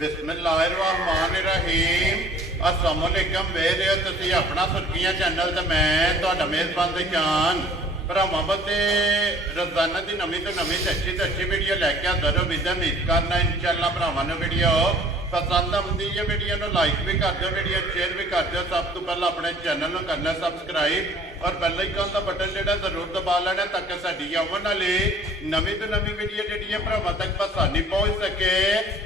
बिस्मिल्लाहिर्रहमानिर्रहीम अस्सलाम वालेकुम वे रहे हो तुसी अपना सुर्खियां चैनल ते मैं तुहाडा मेहरबान ते जान भरावां बते रोजाना की नवीं तो अच्छी वीडियो लैके आंदा रहो विद उम्मीद करना इंशाअल्लाह भरावां नूं वीडियो पसंद आती है। वीडियो को लाइक भी कर दो, वीडियो शेयर भी कर दो। सब तो पहले अपने चैनल को करना सब्सक्राइब और बेल आइकन का बटन जो जरूर दबा लेना ताकि साडी आने वाली नवीं तो नवीं वीडियो जी भरावां तक आसानी पहुँच सके।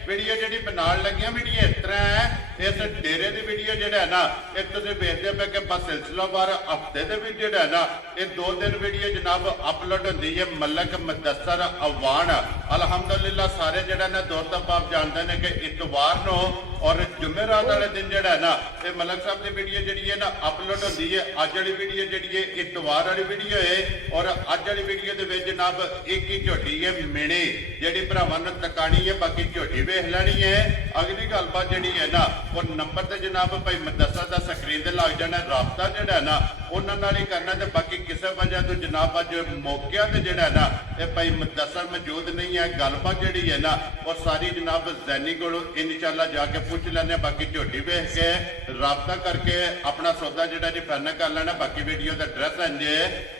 वीडियो जी बनाने लगे वीडियो इस तरह है, इस डेरे की वीडियो जो है ना एक तुम देखते पे कि बस सिलसिलावार हफ्ते के जो है ना ये 2 दिन वीडियो जनाब अपलोड होती है। मलक मुदस्सर अवान अलहमदुलिल्लाह सारे जो ना दोस्त आप जानते हैं कि इतवार नो और जुमेरात वाले दिन जो है ना ये मलक साहब की वीडियो जी है ना अपलोड होती है। अज वाली वीडियो जी है इतवार वाली वीडियो है और अज वाली वीडियो के जनाब एक ही झोटी है मिनी जी भरावां नूं तकानी है, बाकी झोटी वेख लैनी है। अगली गलबात जी है ना वो नंबर से जनाब भाई मुदस्सर का स्क्रीन से लग जाना, राबता जो है ना उन्होंने ही करना। तो बाकी किसी वजह तो जनाब अज मौके से जो है ना ये भाई मुदस्सर मौजूद नहीं है। गलबात जी है ना और सारी जनाब जैनी को इंशाअल्लाह जाके पूछ लेने, बाकी झोटी वेख के राबता करके अपना सौदा जो जी फाइनल कर लेना। बाकी वीडियो का एड्रैस है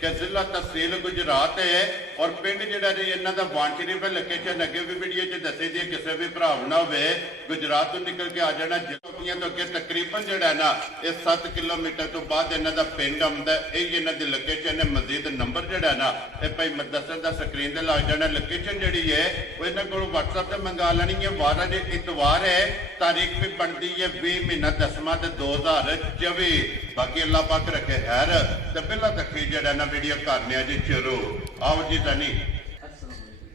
कि जिला तहसील गुजरात है और पिंड जो जी इन्हों का वाण शरीफ लोकेशन अगे भी वीडियो च दसी दी। किसी भी भरा ना हो गुजरात तो निकल के आ जाना जलोपियां तो अगे तकरीबन जो है ना ये 7 किलोमीटर तो बाद इन्हों का पिंड आता है। यही इन्हों की लोकेशन है। मजीद नंबर जो है ना ये भाई मुदस्सर का स्क्रीन से लग जाना। लोकेशन जी है वो इन्हों को व्हाट्सएप से मंगा लेनी है। वारा जो इतवार है, तारीख भी बनती है 20 महीना 10वां 2024। बाकी अल्लाह पाक रखे खैर। तो पहला तक जो है ना वीडियो करने जी शुरू। आओ जी सनी।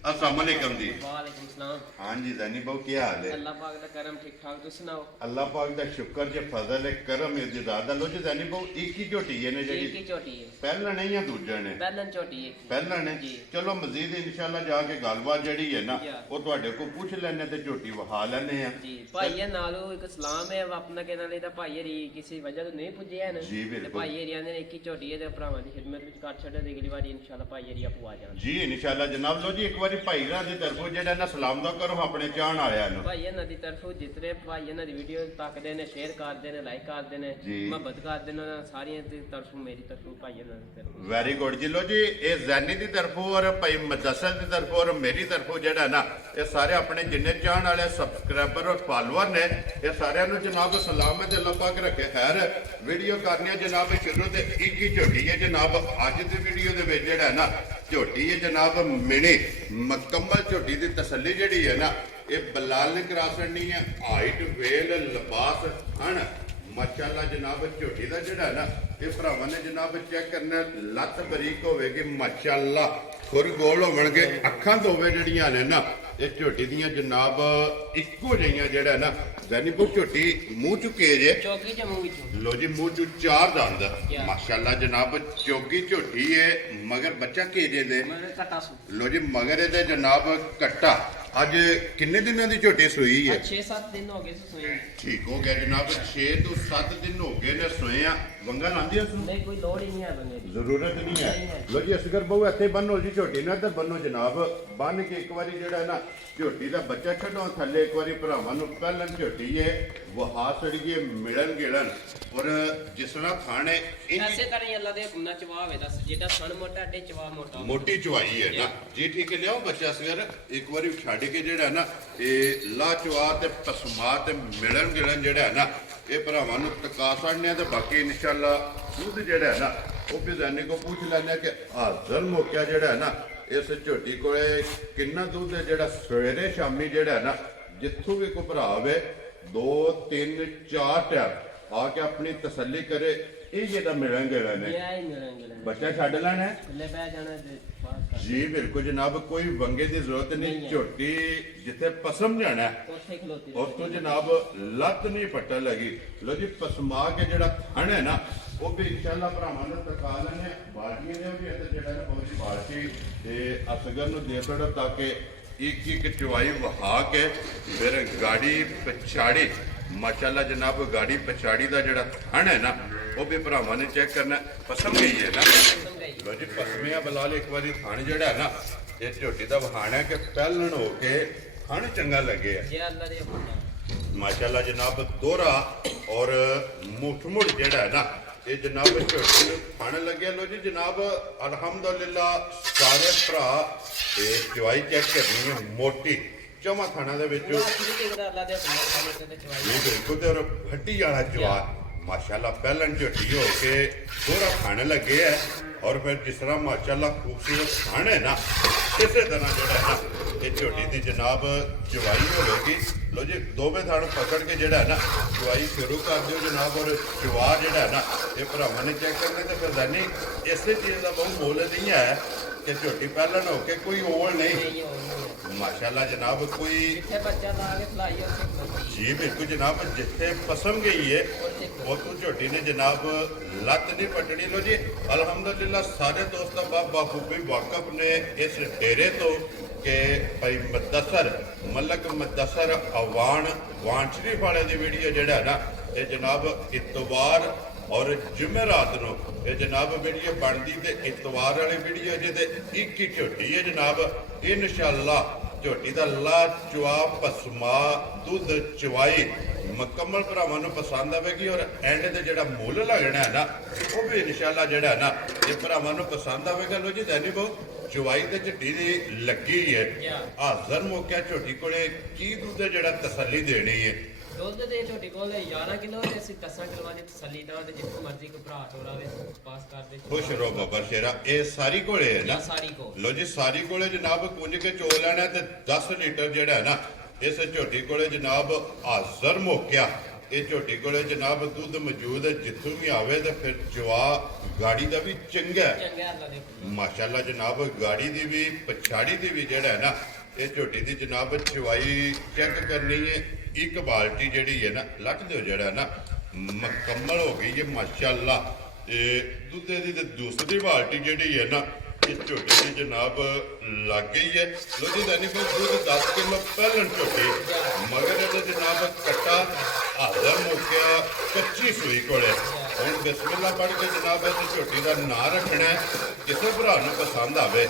अस्सलाम वालेकुम जी। वालेकुम सलाम। हाँ जी सनी बहु क्या हाल है? अल्लाह पाक दा करम ठीक ठाक, तुम सुनाओ? अल्लाह पाक दा शुक्र जे फजल है करम है दी ज़्यादा लो जी सनी बहु एक ही झोटी है ने जेडी एक ही झोटी है, पहला नहीं है दूजा ने पहलन झोटी है पहला ने। जी। चलो मजीद इंशाल्लाह जाके गलबात जेडी है ना या। वो तुहाडे को पूछ लेने ते झोटी वहा लेने हैं जी। भाई है नालो एक सलाम है अपना के नाले दा भाई हरी किसी वजह तो नहीं पुजे हैं जी, बिल्कुल। भाई हरिया ने एक ही झोटी है ते भरावां दी खिदमत विच कर छड़े अगली बार इंशाल्लाह भाई हरिया पवा जान जी इंशाल्लाह जनाब। लो जी एक बारी भाई रा दी तरफों जेड़ा ना सलाम दा करो अपने चाहण आया नु। भाई इन्हां दी तरफों जितने भाई इन्हां दी वीडियो तकदे ने शेयर करदे ने लाइक करदे ने जी। मोहब्बत करदे ने सारियां दी तरफों मेरी तरफों भाई इन्हां दी तरफों वेरी गुड जी। लो जी ये जैनी की तरफों और भाई मुदस्सर की तरफों और मेरी तरफों जेड़ा ना ये सारे अपने जिन्ने चाहण वाले सब्सक्राइबर और फॉलोअर ने ये सारे जनाब सलाम है। अल्लाह पाक रखे खैर। वीडियो करनी जनाब शुरू से एक ही झोटी है जनाब। अज की वीडियो के जेड़ा ना झोटी है जनाब मिनी मुकम्मल झोटी की तसल्ली जी है ना ये बलाल ने करा छड़नी है। हाइट वेल लिबास है ना माशाअल्लाह जनाब झोटी का जोड़ा ना ये भरावां ने जनाब चेक करना। लत्त बरीक होगी माशाअल्लाह, खुर गोल होवणगे, अखां दोवे जड़ियां ने ना ये झोटी दियां जनाब इक्को जिहियां जेड़ा ना जानी वो झोटी मूँह चुके जे चौकी च मूंह विचों लो जी मूँह चू 4 दंद क्या? माशाअल्लाह जनाब चौकी झोटी है मगर बच्चा केजे दे मेरे कटा सु लो जी मगर ये जनाब कट्टा अज किन्ने दिनों की झोटी सूई है? 6-7 दिन हो गए सोए ठीक हो गया जनाब 6 तो 7 दिन हो गए ने सोए आ। वंगा लांदी सू नहीं कोई लोड़ ही नहीं है बंदे दी जरूरत नहीं नहीं है। है। लो जी असगर बहु इतने बनो जी झोटी ना तो बनो जनाब बन के एक बार जो ना झोटी का बच्चा छो थले एक बार भरावां नूं पहलन झोटी है वहा सड़िए मिलन गिलन और जिसना खाने ऐसे करें अल्लाह दे हुक्म ना चवा वे दस जेटा सन मोटा टे चवा मोटा मोटी चुवाई है ना जी। ठीक है लियाओ बच्चा असगर एक बार छड़ के जेड़ा ना ये ला चुवा ते पसमा ते मिलन गिलन जेड़ा ना ये भरावां नूं तका छड़ने ते बाकी इंशाअल्लाह दूध जेड़ा है ना वो भी जाने को पूछ लेने कि हाजर मौका जेड़ा है ना इस झोटी को किन्ना दूध है जेड़ा सवेरे शामी जेड़ा है ना जिथों भी कोई भरा आवे 2 3 4 टाइम आके अपनी तसल्ली करे। ये जेड़ा मिलन गिलन है ये आई मिलेंगे बच्चा छड़ लेना है ले बह जाना दे पास कर जी बिल्कुल जनाब कोई वंगे की जरूरत नहीं। नहीं है। झोटी जिथे पसम जाना है ओथे खलोती उस तो जनाब लत नहीं पट्टा लगी। लो जी पसमा के जेड़ा थन है ना वो भी इंशाअल्लाह भरावां ने तका लेने बाजियां ने भी इधर जेड़ा ना बहुत ही बाशी ते असगर नु दे छोड़ो ताकि एक एक चुवाई वहा के फिर गाड़ी पछाड़ी माशाअल्लाह जनाब गाड़ी पछाड़ी का जेड़ा थन है ना वो भी भरावां ने चेक करना पसंद गई है ना। लो जी पसमिया बलाल एक बार थन जेड़ा है ना ये झोटी का वहाना है कि पहलन हो के थन चंगा लगे जे अल्लाह दे हुक्म माशाल्लाह जनाब दोहरा और मुठमुड़ जेड़ा है ना ये जनाब झोटी नूं खाने लगे लो जी जनाब अलहमदुलिल्लाह सारे भरा ते चवाई चेक करनी है मोटी चौवा थाना दे विच ये बिल्कुल ते और फट्टी वाला जवान माशाल्लाह पहलन झोटी हो के दोहरा खाने लगे है और फिर जिस तरह माशाल्लाह खूबसूरत खाने है ना इसे तरह जो है ना ये झोटी की जनाब चवाई होगी लो जी दोवें थान पकड़ के जोड़ा है ना चवाई शुरू कर दो जनाब और चवा जोड़ा है ना ये भरावां ने चेक करने तो फिर जानी इस चीज़ का बहुत मोल नहीं है कि झोटी पहलन हो के कोई ओल नहीं माशाल्लाह जनाब कोई जी बिल्कुल जनाब जिथे पसम गई है वो तो झोटी ने जनाब लत नहीं पटनी लो जी अल्हम्दुलिल्लाह सारे दोस्तों बाखूबी वाकफ ने इस डेरे तो कि भाई मुदस्सर मलक मुदस्सर अवान वान शरीफ वाले की वीडियो जड़ा ना ये जनाब इतवार और जुमेरात नो ये जनाब वीडियो बनती तो इतवार वाली वीडियो जे एक ही झोटी है जनाब इंशाअल्लाह झोटी का ला चुआ पसमा दुध चवाई मुकम्मल भरावां नूं पसंद आएगी और एंड ते जिहड़ा मुल लगना है ना वो भी इंशाअल्लाह जिहड़ा है ना ये भरावां नूं पसंद आएगा लो जी दैनी बहु चवाई ते झोटी दी लगी है हाज़र मौके झोटी कोले की दुध जिहड़ा तसल्ली देनी है ਦੁੱਧ ਦੇ ਝੋਟੀ ਕੋਲ 11 ਕਿਲੋ ਤੇ ਅਸੀਂ 10 ਕਿਲੋਆਂ ਦੀ ਤਸੱਲੀ ਦਾ ਤੇ ਜਿੱਥੇ ਮਰਜ਼ੀ ਕੋਈ ਭਰਾ ਟੋਰਾਵੇ ਪਾਸ ਕਰ ਦੇ खुश रहो बाबा शेरा ये सारी घोड़े है ना ਜਾਂ ਸਾਰੀ ਕੋ लो जी सारी घोड़े जनाब कुंज के चो लेना ते 10 लीटर जेड़ा है ना इस झोटी कोले जनाब हाज़र मौकिया ये झोटी कोले जनाब दुध मौजूद है जिथों भी आवे तो फिर जवा गाड़ी का भी चंगा है ਚੰਗਾ ਅੱਲਾ ਦੇ माशाल्लाह जनाब गाड़ी की भी पछाड़ी की भी जेड़ा है ना ये झोटी की जनाब चवाई चेक करनी है एक बाल्टी जेड़ी है ना लट दो जेड़ा ना मुकम्मल हो गई है माशाल्लाह दुधे की दूसरी बाल्टी जेड़ी है ना इस झोटी की जनाब लग गई है लो जी दैनिक दूध 10 किलो पहलन झोटी मगर ये जनाब कट्टा हाज़र मुक्या कच्ची सूई कोले हुण बिस्मिल्लाह पढ़ के जनाब इस झोटी का नाम रखना है किसी भरा नूं पसंद आवे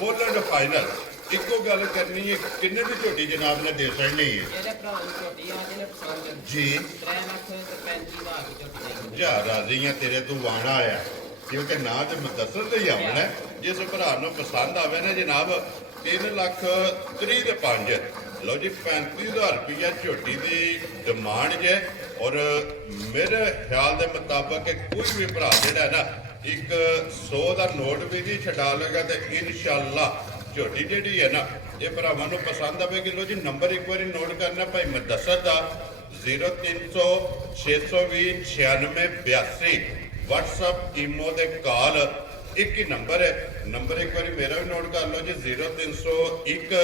फुल एंड फाइनल इको गल करनी है किन्ने की झोटी जनाब ने दे छड़नी है ਜਿਹੜੇ ਭਰਾ ਨੂੰ ਝੋਟੀ ਆ ਜਿਹਨੇ ਪਸੰਦ जी 3 ਲੱਖ ਤੇ 35,000 ਦੀ ਝੋਟੀ ਚਾਹੀਦੀ जा राजी है तेरे तू वाणा आया क्योंकि ना तो मुदस्सर ते ही आवना है जिस भरा नूं पसंद आवे ना जनाब 3,30,500 लो जी 35,000 रुपया झोटी की डिमांड जे और मेरे ख्याल के मुताबिक कोई भी भरा जिहड़ा है ना एक 100 का नोट भी नहीं छड़ा लेगा तो इंशाअल्लाह झोटी जी है ना ये भरावां नूं पसंद आएगी लो जी नंबर एक बार नोट करना भाई मुदस्सर का 0300 620 96 82 व्हाट्सअप ईमो दे कॉल एक ही नंबर है नंबर एक बार मेरा भी नोट कर लो जी 0301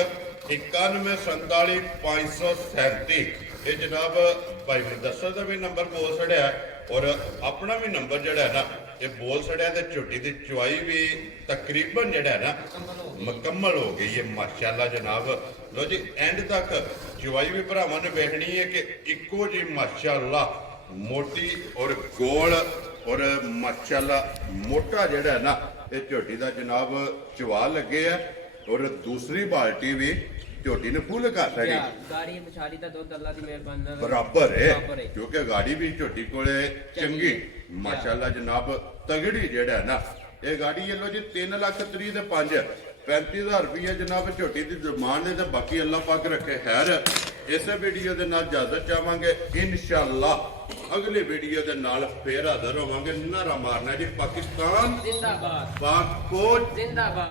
91 47 537 ये जनाब भाई मुदस्सर का भी नंबर बोल छड़िया और अपना भी नंबर जड़ा है ना ये बोल छड़िया तो झोटी की चवाई भी तकरीबन जड़ा है ना मुकम्मल हो गई है माशाल्लाह जनाब लो जी एंड तक चवाई भी भरावां ने वेखनी है कि इको जी माशाल्लाह मोटी और गोल और माशाल्लाह मोटा जड़ा है ना ये झोटी का जनाब चवा लगे है और दूसरी बाल्टी भी झोटी ने फुल कर छड़ी गाड़ी पछाड़ी ਦਾ ਦੁੱਧ ਅੱਲਾ ਦੀ ਮਿਹਰਬਾਨੀ ਨਾਲ बराबर है बराबर है। क्योंकि गाड़ी भी झोटी कोले चंगी माशाल्लाह जनाब तगड़ी जेड़ा है ना ये गाड़ी ये लो जी 3,30,500 35,000 रुपया जनाब झोटी की डिमांड है तो बाकी अल्लाह पाक रखे खैर इस वीडियो के नाल इजाजत चाहांगे इंशाअल्लाह अगली वीडियो के नाल फिर हाजिर होवांगे नारा मारना जी पाकिस्तान जिंदाबाद पाक फौज जिंदाबाद